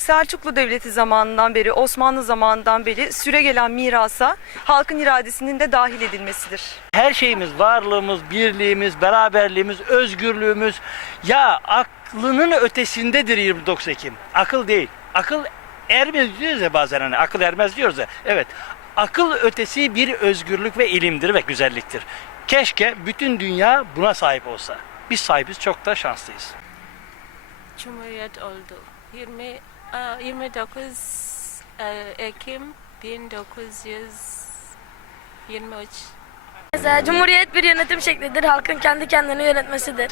Selçuklu Devleti zamanından beri, Osmanlı zamanından beri süre gelen mirasa halkın iradesinin de dahil edilmesidir. Her şeyimiz, varlığımız, birliğimiz, beraberliğimiz, özgürlüğümüz ya aklının ötesindedir 29 Ekim. Akıl değil. Akıl ermez diyoruz ya bazen hani akıl ermez diyoruz ya. Evet. Akıl ötesi bir özgürlük ve ilimdir ve güzelliktir. Keşke bütün dünya buna sahip olsa. Biz sahibiz çok da şanslıyız. Cumhuriyet oldu. 20 e, 29 e, Ekim 1923. Mesela Cumhuriyet bir yönetim şeklidir. Halkın kendi kendini yönetmesidir.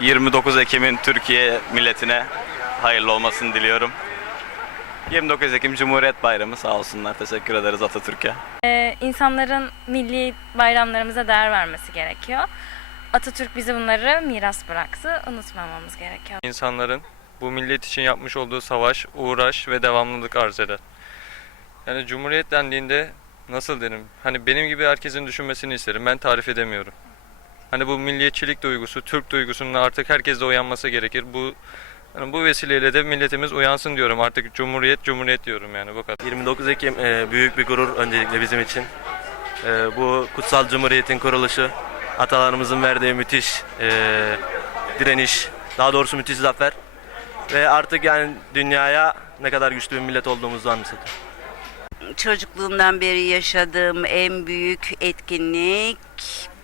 29 Ekim'in Türkiye milletine hayırlı olmasını diliyorum. 29 Ekim Cumhuriyet Bayramı sağ olsunlar. Teşekkür ederiz Atatürk'e. Ee, insanların milli bayramlarımıza değer vermesi gerekiyor. Atatürk bize bunları miras bıraktı. Unutmamamız gerekiyor. insanların bu millet için yapmış olduğu savaş, uğraş ve devamlılık arz eder. Yani Cumhuriyet dendiğinde nasıl derim? Hani benim gibi herkesin düşünmesini isterim. Ben tarif edemiyorum. Hani bu milliyetçilik duygusu, Türk duygusunun artık herkeste uyanması gerekir. Bu hani bu vesileyle de milletimiz uyansın diyorum. Artık Cumhuriyet, Cumhuriyet diyorum yani bu kadar. 29 Ekim e, büyük bir gurur öncelikle bizim için. E, bu kutsal cumhuriyetin kuruluşu, atalarımızın verdiği müthiş e, direniş, daha doğrusu müthiş zafer. Ve artık yani dünyaya ne kadar güçlü bir millet olduğumuzu anımsatıyor. çocukluğumdan beri yaşadığım en büyük etkinlik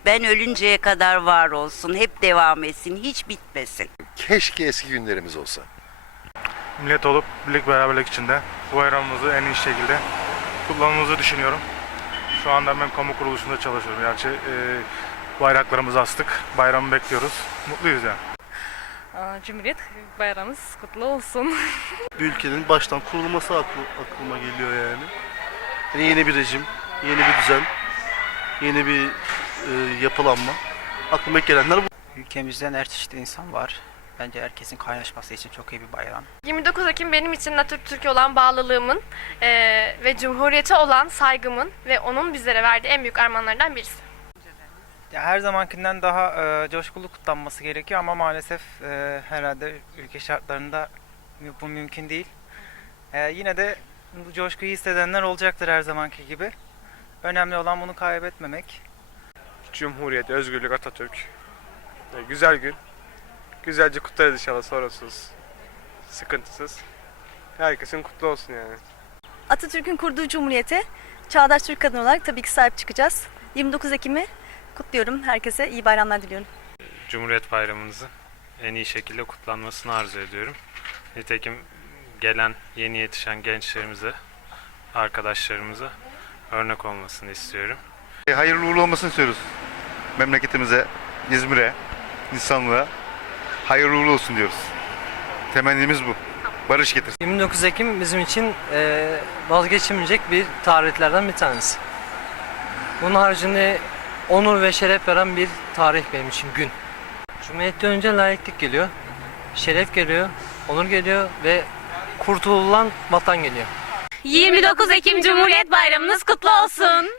ben ölünceye kadar var olsun, hep devam etsin, hiç bitmesin. Keşke eski günlerimiz olsa. millet olup birlik beraberlik içinde bu bayramımızı en iyi şekilde kullanmamızı düşünüyorum. Şu anda ben kamu kuruluşunda çalışıyorum. Gerçi e, bayraklarımızı astık. Bayramı bekliyoruz. Mutluyuz yani. Cumhuriyet bayramımız kutlu olsun. Bir ülkenin baştan kurulması aklıma geliyor yani. yani. Yeni bir rejim, yeni bir düzen, yeni bir e, yapılanma. Aklıma ilk gelenler bu. Ülkemizde her çeşit insan var. Bence herkesin kaynaşması için çok iyi bir bayram. 29 Ekim benim için Atatürk'e olan bağlılığımın eee, ve Cumhuriyete olan saygımın ve onun bizlere verdiği en büyük armağanlardan birisi. Ya her zamankinden daha e, coşkulu kutlanması gerekiyor ama maalesef e, herhalde ülke şartlarında bu mümkün değil. E, yine de bu coşkuyu hissedenler olacaktır her zamanki gibi. Önemli olan bunu kaybetmemek. Cumhuriyet, özgürlük, Atatürk. E, güzel gün. Güzelce kutlarız inşallah sorunsuz, sıkıntısız. Herkesin kutlu olsun yani. Atatürk'ün kurduğu cumhuriyete çağdaş Türk kadın olarak tabii ki sahip çıkacağız. 29 Ekim'i kutluyorum. Herkese iyi bayramlar diliyorum. Cumhuriyet Bayramımızı en iyi şekilde kutlanmasını arzu ediyorum. Nitekim gelen yeni yetişen gençlerimize, arkadaşlarımıza örnek olmasını istiyorum. E, hayırlı uğurlu olmasını istiyoruz. Memleketimize, İzmir'e, insanlığa hayırlı uğurlu olsun diyoruz. Temennimiz bu. Barış getirsin. 29 Ekim bizim için e, vazgeçilmeyecek bir tarihlerden bir tanesi. Bunun haricinde onur ve şeref veren bir tarih benim için gün. Cumhuriyetten önce layıklık geliyor, şeref geliyor, onur geliyor ve kurtululan vatan geliyor. 29 Ekim Cumhuriyet Bayramınız kutlu olsun.